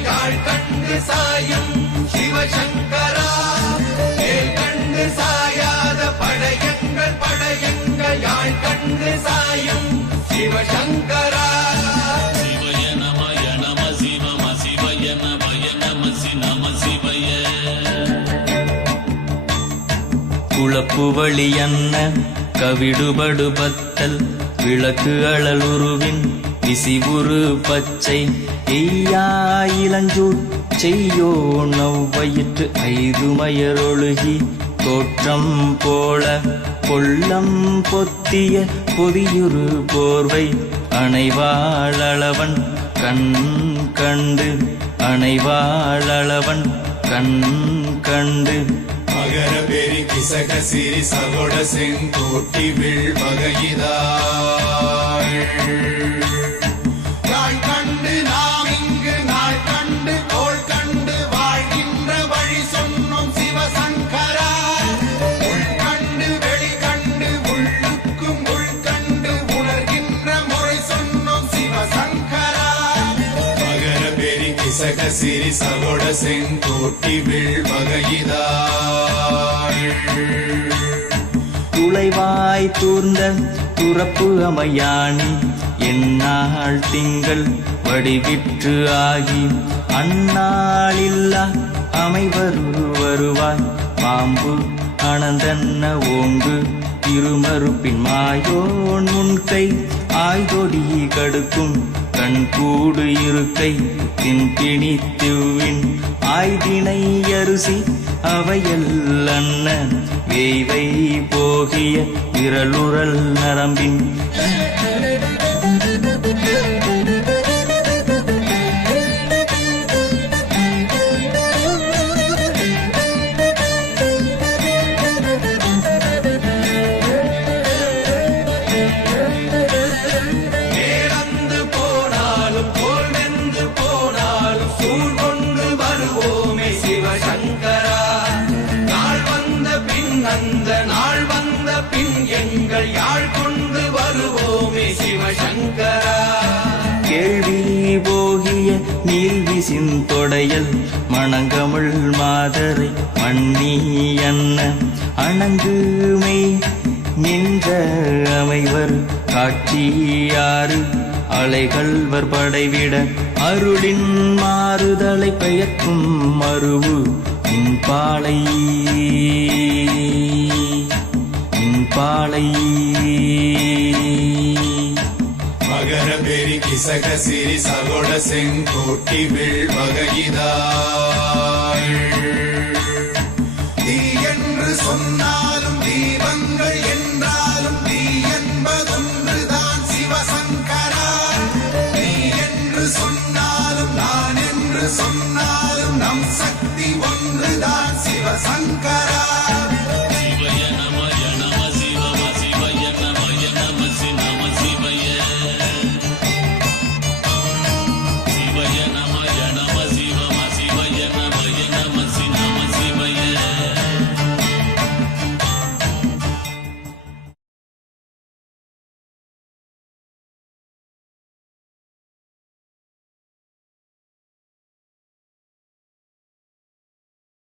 தலையங்கள் கண்டு சாயம் சிவசங்கரா. வேல் கண்டு சாயாத படையங்கள் படையங்கள் யாழ் கண்டு சாயம் சிவசங்கரா. சிவய நமய நம சிவம சிவய நமய நம நம சிவய. குழப்பு வழியன்ன கவிடுபடு பத்தல் விளக்கு அழலுருவின் விசிவுரு பச்சை எய்யா இளஞ்சூர் செய்யோ நவ்வயிற்று ஐதுமயரொழுகி தோற்றம் போல கொள்ளம் பொத்திய பொதியுரு போர்வை அணைவாழவன் கண் கண்டு அணைவாழவன் கண் கண்டு. மகர பெரி கிசக சிறி சகோட செங்கோட்டி வில் நாள் பெரி சிறி சகோட செங்கோட்டி வில் துளைவாய் தூர்ந்த துறப்பு அமையாணி எந்நாள் திங்கள் வடிவிற்று ஆகி அந்நாளில்லா அமைவரு வருவாய். பாம்பு அனந்தன்ன ஓங்கு திருமறுப்பின் மாயோன் முன்கை ஆய்தொடி கடுக்கும். தன் கூடு இருக்கை தின் திணித்துவின் ஆய்தினை அரிசி அவையல் வேய்வை போகிய விரலுரல் நரம்பின் பின் எங்கள் யாழ் கொண்டு வருவோமே சிவசங்கரா. கேள்வி போகிய நீல்விசின் தொடையல் மணங்கமிழ் மாதரை மண்ணி அன்ன. அணங்குமை நின்ற அமைவர் காட்சியாறு அலைகள்வர் படைவிட. அருளின் மாறுதலை பெயர்க்கும் மருவு பாலை இன்பாலை மகர பெரி கிசக சிறி சகோட செங்கோட்டி வில்